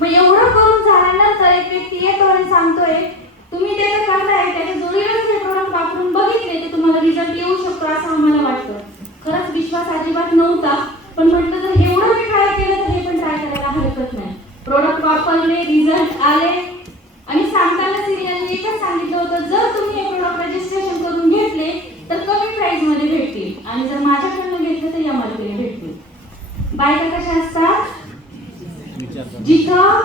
मग एवढं करून झाल्यानंतर एक व्यक्ती येतो आणि सांगतोय तुम्ही ते तर करताय, त्याच्या जोडीलाच हे प्रोडक्ट वापरून बघितले तर तुम्हाला रिझल्ट येऊ शकतो असं आम्हाला वाटतं. खरंच विश्वास अजिबात नव्हता, पण म्हटलं जर एवढं मी ट्राय केलं तर हे पण ट्राय करायला हरकत नाही. प्रोडक्ट वापरले, रिझल्ट आले आणि सांगताना सिनियरने एकच सांगितलं होतं, जर तुम्ही हे प्रोडक्ट रजिस्ट्रेशन करून घेतले तर कमी प्राइस मध्ये भेटतील आणि जर माझ्याकडनं घेतलं तर या मार्केटला भेटतील. बायका कशा असतात, जिथं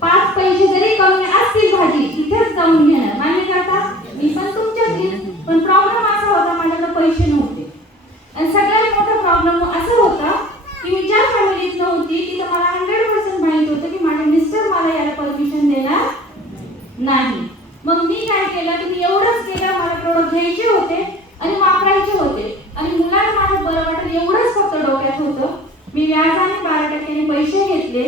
5 पैसे जरी कमी असतील भाजी तिथेच जाऊन घेणार. मान्य करता? मी पण तुमच्याच घेईन, पण प्रॉब्लेम असा होता माझ्याकडे पैसे नव्हते. आणि सगळ्यात मोठा प्रॉब्लेम असा होता की मी ज्या फॅमिलीत नव्हती तिथं मला 100% माहित होतं की माझे मिस्टर मला याला परमिशन देणार नाही. मग मी काय केलं, तुम्ही एवढंच केलं, मला प्रोडक्ट घ्यायचे होते आणि वापरायचे होते आणि मुलांना माझं बरं वाटेल एवढंच फक्त डोक्यात होतं. मी व्याजाने 12% पैसे घेतले,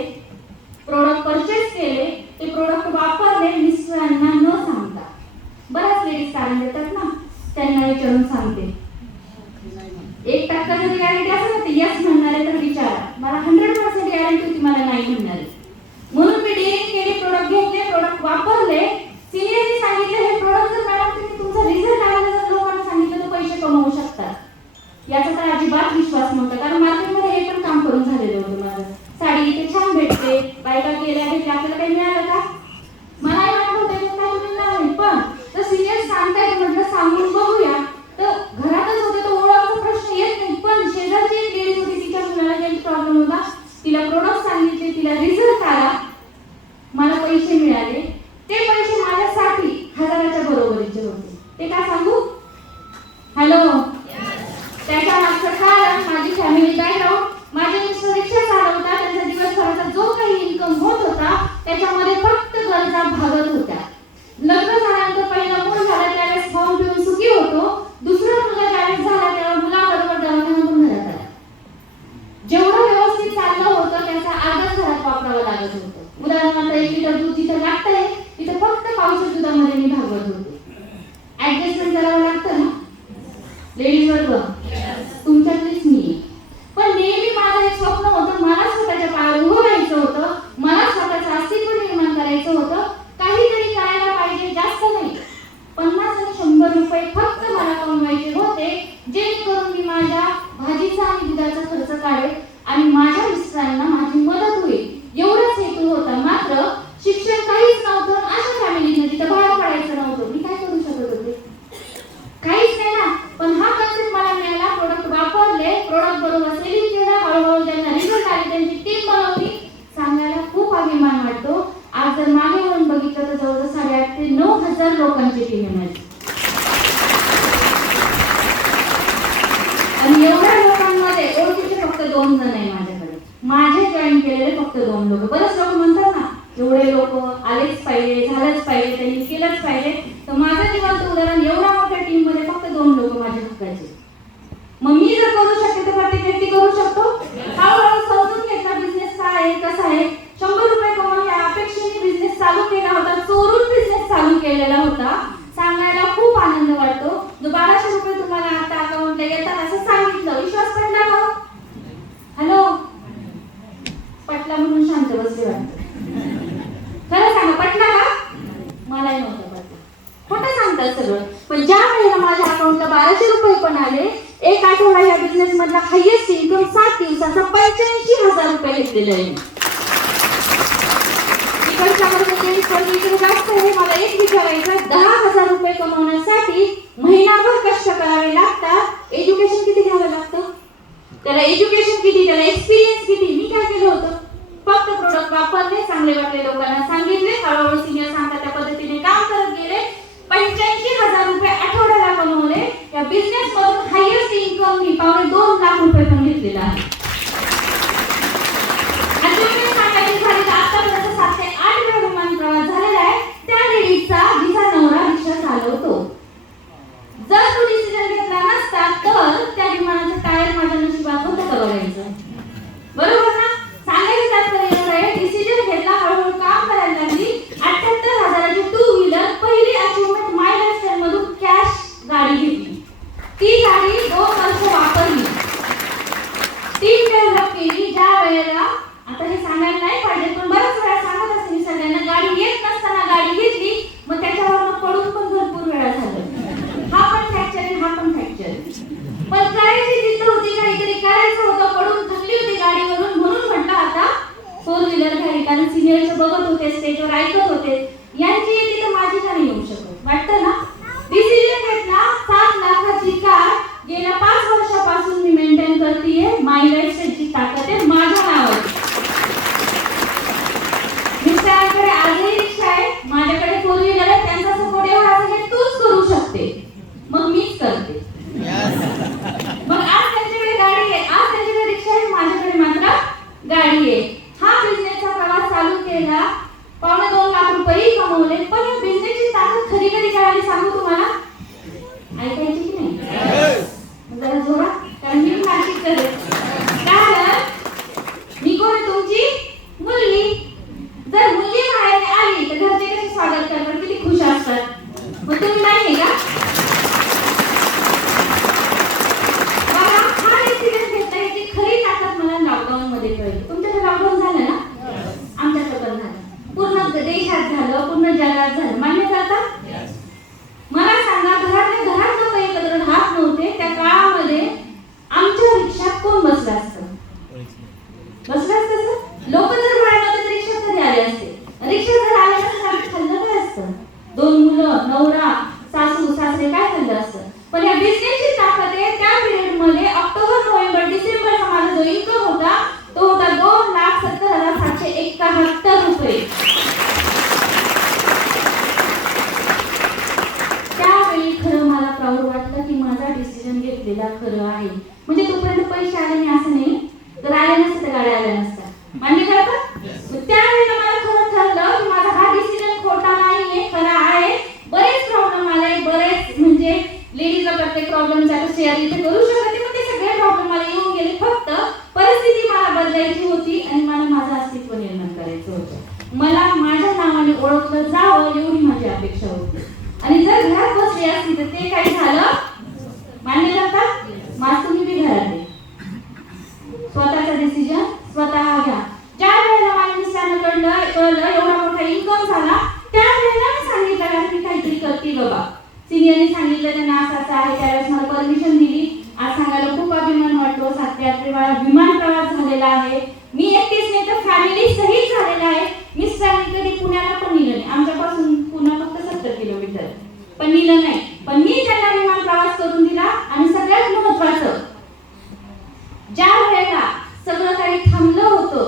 प्रोडक्ट परचेस केले, ते प्रोडक्ट वापरले मिस्टरांना न सांगता. बऱ्याच लेडीज कारण देतात ना, त्यांना विचारून सांगते. 1% जरी गॅरंटी असेल ना, यस म्हणणारे तर विचारा. मला 100% गॅरंटी होती मला नाही म्हणणारे. म्हणून मी डेअरिंग केली, प्रोडक्ट घेतले, प्रोडक्ट वापरले. सिनियरनी सांगितले हे प्रोडक्ट जर मॅडम तुम्ही तुमचा रिझल्ट आला जर लोकांना सांगितलं तर पैसे कमवू शकतात. याचा तर अजिबात विश्वास नव्हता, कारण मार्केटमध्ये हे पण काम करून झालेलं होतं माझं. साडी इथे छान भेटते, बायका गेल्या भेटल्या, आपल्याला काही मिळालं का? मलाही वाटत होतं की काही मिळणार नाही, पण तर सिनियर सांगताय म्हटलं सांगून बघूया. तर घरातच होते तर ओळखचा प्रश्न येत नाही, पण शेजारची एक लेडीज होती, तिच्या मुलाला काही प्रॉब्लेम होता, तिला प्रोडक्ट सांगितले, तिला रिझल्ट आला, मला पैसे मिळाले. ते पैसे माझ्यासाठी 1000च्या बरोबरीचे होते. ते काय सांगू? हॅलो, त्याच्या मागचं कारण माझी फॅमिली बॅकग्राऊंड. माझे मिस्टर रिक्षा चालवतात, त्यांचा दिवसभराचा जो काही इन्कम होत होता त्याच्यामध्ये फक्त गरजा भागत होत्या. लग्न झाल्यानंतर पहिला मूल झाला त्यावेळेस खाऊन पिऊन सुखी होतो, दुसरा मुलगा ज्यावेळेस झाला त्यावेळेस मुलाबरोबर दवाखान्यातून घरात आला. जेवढं व्यवस्थित चाललं होतं त्याचा अर्धाच घरात वापरावं लागत होतं. उदाहरणार्थ 1 लिटर दूध जिथं लागतंय तिथं फक्त पावशेर दुधामध्ये मी भागवत होते. ऍडजस्टमेंट करावं लागतं ना लेडीज बरोबर, तुमच्यातलीच मी. पण नेहमी माझं एक स्वप्न होतं, मला स्वतःच्या पायावर उभं राहायचं होतं, मला स्वतःचं अस्तित्व निर्माण करायचं होतं. काहीतरी करायला पाहिजे, जास्त नाही, 50 आणि 100 रुपये फक्त मला कमवायचे होते, जेणेकरून मी माझ्या भाजीचा आणि दुधाचा खर्च काढेल आणि माझ्या मिस्टरांना माझी मदत होईल. एवढंच हेतू होता. मात्र शिक्षण काहीच नव्हतं, अशा फॅमिलीने तिथं बाहेर पडायचं नव्हतं. मी काय करू शकत होते? काहीच नाही ना. पण हा कन्सेप्ट मला मिळाला, प्रोडक्ट वापरले, प्रोडक्ट बरोबर सेलिंग केलं, हळूहळू त्यांना रिझल्ट आले, त्यांची टीम बनवली. सांगायला खूप अभिमान वाटतो. आज जर मागे वळून बघितलं तर जवळजवळ 8,500 ते 9,000 लोकांची टीम आहे माझी. आणि एवढ्या लोकांमध्ये ओळखीचे फक्त 2 जण आहे माझ्याकडे. माझे जॉईन केलेले फक्त 2 लोक. बरेच लोक म्हणतात ना एवढे लोक आलेच पाहिजे, झालंच पाहिजे, त्यांनी केलंच पाहिजे. तर माझं जिवंत उदाहरण, एवढ्या मोठ्या टीम मध्ये फक्त 2 लोक माझ्या हक्काचे. मग मी जर करू शकते तर प्रत्येक व्यक्ती करू शकतो. हळूहळू समजून घेतला बिझनेस काय आहे, कसा आहे. 100 रुपये कमवून या अपेक्षेने बिझनेस चालू केला होता, चोरून बिझनेस चालू केलेला होता. सांगायला खूप आनंद वाटतो. जो 1200 रुपये तुम्हाला आता अकाउंटला येतात असं सांगितलं, विश्वास पडला का? हॅलो, पटला म्हणून शांत बसले वाटतं. खरं सांगा, पटला का? मलाही नव्हतं पटलं. खोटं सांगतात सगळं. पण ज्या वेळेला माझ्या अकाउंटला 1200 रुपये पण आले, एक आठवडा या बिझनेस मधला हायेस्ट इन्कम 7 दिवसाचा 85,000 रुपये घेतलेले आहे. मला एक विचारायचं, 10,000 रुपये कमवण्यासाठी महिनाभर कष्ट करावे लागतात. एज्युकेशन किती घ्यावं लागतं? त्याला एज्युकेशन किती, त्याला एक्सपिरियन्स किती. मी काय केलं होतं, फक्त प्रोडक्ट वापरले, चांगले वाटले, लोकांना सांगितले, हळूहळू सिनियर सांगतात त्या पद्धतीने काम करत गेले. 85,000 रुपये आठवड्याला कमवले. या बिझनेस मधून हायेस्ट इन्कम मी 2.25 लाख रुपये पण घेतलेला आहे. सांगायची झाली तर आतापर्यंत 7 ते 8 वेळा विमान प्रवास झालेला आहे. त्या लेडीजचा जिचा नवरा रिक्षा चालवतो. जर तो डिसिजन घेतला नसता तर त्या विमानाचं टायर माझ्या नशिबात होतं का बघायचं? बरोबर ना? सांगायचं तात्पर्य एवढं आहे, डिसिजन घेतला, हळूहळू काम करायला कारण सिनियरचे बघत होते, स्टेजवर ऐकत होते, यांची येते तर माझी का नाही येऊ शकत? वाटतं ना? डिसिजन घेतला, 7 लाखाची कार गेल्या 5 वर्षापासून मी मेंटेन करतेय. माय लाईफस्टाईलची ताकद आहे माझ्या नावावर. मिस्टरांकडे आजही रिक्षा आहे, माझ्याकडे 4 व्हीलर आहे. त्यांचा सपोर्ट एवढा आहे की तूच करू शकते, मग मीच करते. मग आज त्यांच्याकडे गाडी आहे, आज त्यांच्याकडे रिक्षा आहे, माझ्याकडे मात्र गाडी आहे. हा बिझनेसचा प्रवास चालू केला, 2.5 लाख रुपये कमवले. पण या बिझनेसची ताकद खरी कधी कळाली सांगू तुम्हाला? ऐकायची की नाही? जरा जोरा, कारण मी नाशिक करे. कारण मी कोण? तुमची मुलगी. जर मुलगी बाहेर आली तर घरचे कसे स्वागत करतात, किती खुश असतात. मग तुम्ही नाही का? बघा, हा डिसिजन घेतला याची खरी ताकद मला लॉकडाऊन मध्ये कळली. तुमच्याकडे लॉकडाऊन झालं ना? आमच्याकडे पण झालं, पूर्ण देशात झालं, पूर्ण जगात झालं. मान्य करता? मला सांगा, घरात लोक एकत्र राहत नव्हते, त्या काळामध्ये आमच्या रिक्षात कोण बसलं असतं? बसलं असतं? लोक जर बाहेर नव्हते तर रिक्षात कधी आले असते? रिक्षा जर आले तर आम्ही खाल्लं काय असतं? 2 मुलं, नवरा, सासू सासरे काय खाल्लं असतं? पण या बिझनेसची ताकद आहे. त्या पिरियड मध्ये ऑक्टोबर, नोव्हेंबर, डिसेंबरचा माझा जो इन्कम होता तो होता 2,70,771 रुपये. त्यावेळी खरं मला प्राऊड वाटलं की माझा डिसिजन घेतलेला खरं आहे. म्हणजे तोपर्यंत पैसे आले नाही असं नाही, जर आले नसते तर गाड्या आल्या नसत्या. मान्य करता? त्यावेळेला मला खरं ठरलं की माझा हा डिसिजन खोटा नाहीये, खरा आहे. बरेच प्रॉब्लेम आले, बरेच म्हणजे लेडीजला प्रत्येक प्रॉब्लेमचा शेअर इथे करू शकते, पण ते सगळे प्रॉब्लेम मला येऊन गेले. फक्त परिस्थिती मला बदलायची होती आणि मला माझं अस्तित्व निर्माण करायचं होतं. मला माझ्या नावाने ओळखलं जावं एवढी माझी अपेक्षा होती. आणि जर घरात बसले असती तर ते काय झालं? मान्य करता? माझ तुम्ही बी घरात आहे. स्वतःचा डिसिजन स्वतः घ्या. ज्या वेळेला माझ्या मिस्टरांना कळलं एवढा मोठा इन्कम झाला, त्या वेळेला मी सांगितलं की मी काहीतरी करते बाबा. सिनियरने सांगितलं त्यांना असं आहे, त्यावेळेस मला परमिशन दिली. आज सांगायला खूप अभिमान वाटतो. 7 ते 8 वेळा विमान प्रवास झालेला आहे. मी एकटीच नाही तर फॅमिली सहित झालेला आहे. मिस्टरांनी कधी पुण्याला पण नेलं नाही. आमच्यापासून पुणे फक्त 70 किलोमीटर, पण नेलं नाही. पण मी त्यांना विमान प्रवास करून दिला. आणि सगळ्यात महत्त्वाचं, ज्या वेळेला सगळं काही थांबलं होतं,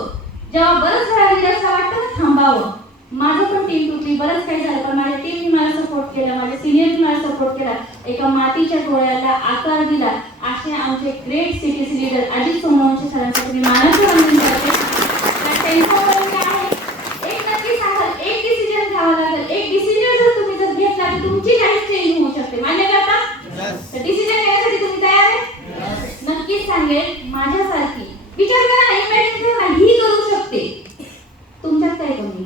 जेव्हा बरंच वेळा लीडर्सला वाटतं ना थांबावं, माझं पण टीम तुटली, बरंच काही झालं, पण माझ्या टीमने मला सपोर्ट केला, माझ्या सिनियरने मला सपोर्ट केला, एका मातीच्या डोळ्याला आकार दिला. असे आमचे great CTC leader Ajit Somvanshi सरांसाठी मी मानाचं वंदन करते. एक नक्की सांगाल, एक डिसिजन घ्यावा लागेल. एक डिसिजन जर तुम्ही जर घेतला तर तुमची लाईफ चेंज होऊ शकते. मान्य करता? तर डिसिजन घेण्यासाठी तुम्ही तयार आहे? नक्कीच सांगेल, माझ्यासारखी विचार करा, इमॅजिन करा, ही करू शकते. तुमच्यात काय कमी?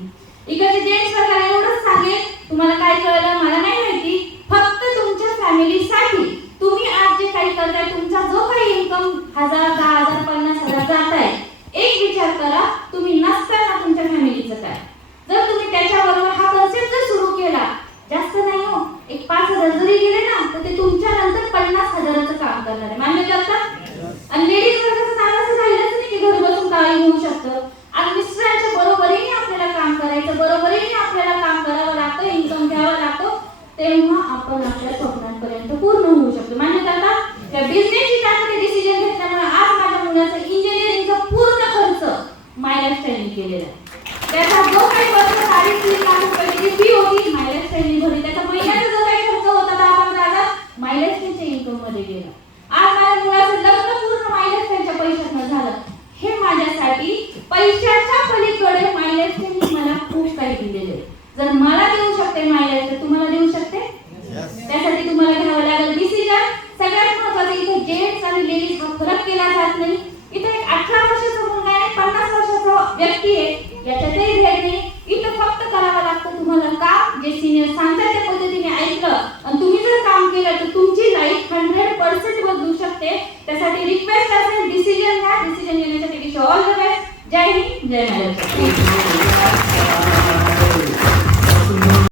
इकडचे जेंट्स वर्गाला एवढंच सांगेल, तुम्हाला काय कळलं मला नाही माहिती, फक्त तुमच्या फॅमिलीसाठी तुम्ही आज जे काही करताय, तुमचा जो काही इन्कम 1000, 10,000, 50,000 जात आहे, एक विचार करा, तुम्ही नसताना तुमच्या फॅमिलीचं काय? जर तुम्ही त्याच्याबरोबर हा कन्सेप्ट जर सुरू केला, जास्त नाही हो, एक 5,000 जरी गेले ना तर ते तुमच्या नंतर 50,000चं काम करणार आहे. मान्य करता? आणि लेडीज वर्गाचं नाव असं राहिलंच नाही की घर बसून काही होऊ शकतं. आणि मिस्टरांच्या बरोबरीने आपल्याला काम करायचं, बरोबरीने आपल्याला काम करावं लागतं, इन्कम घ्यावा लागतो, तेव्हा आपण आपल्या स्वप्नांपर्यंत पूर्ण होऊ शकतो. मान्य करता? त्या बिझनेसची ताकद डिसिजन घेतल्यामुळे आज माझ्या मुलाचं इंजिनिअरिंगचा पूर्ण खर्च माय लाईफस्टाईलने केलेला आहे. त्याचा जो काही वर्ष 3.5 लाख रुपयाची फी होती माय लाईफस्टाईलने भरली. त्याचा महिन्याचा जो काही खर्च होता 10-15,000 माय लाईफस्टाईलच्या इन्कम मध्ये गेला. आज माझ्या मुलाचं लग्न पूर्ण माय लाईफस्टाईलच्या पैशातनं झालं. हे माझ्यासाठी पैशाच्या पलीकडे माय लाईफस्टाईलने मला खूप काही दिलेले. जर मला देऊ शकते माय लाईफस्टाईल, तुम्हाला देऊ शकते? त्यासाठी तुम्हाला घ्यावं लागेल डिसिजन. सगळ्यात महत्त्वाचं, इथे जेंट्स आणि लेडीज हा फरक केला जात नाही. इथे एक 18 वर्षाचा मुलगा आहे, 50 वर्षाचा व्यक्ती आहे, याच्यातही भेद नाही. इथं फक्त करावं लागतं तुम्हाला काम, जे सिनियर सांगतात त्या पद्धतीने ऐकलं आणि तुम्ही जर काम केलं तर तुमची लाईफ 100% बदलू शकते. त्यासाठी रिक्वेस्ट असेल, डिसिजन घ्या. डिसिजन घेण्यासाठी विश ऑल द बेस्ट. जय हिंद, जय महाराष्ट्र.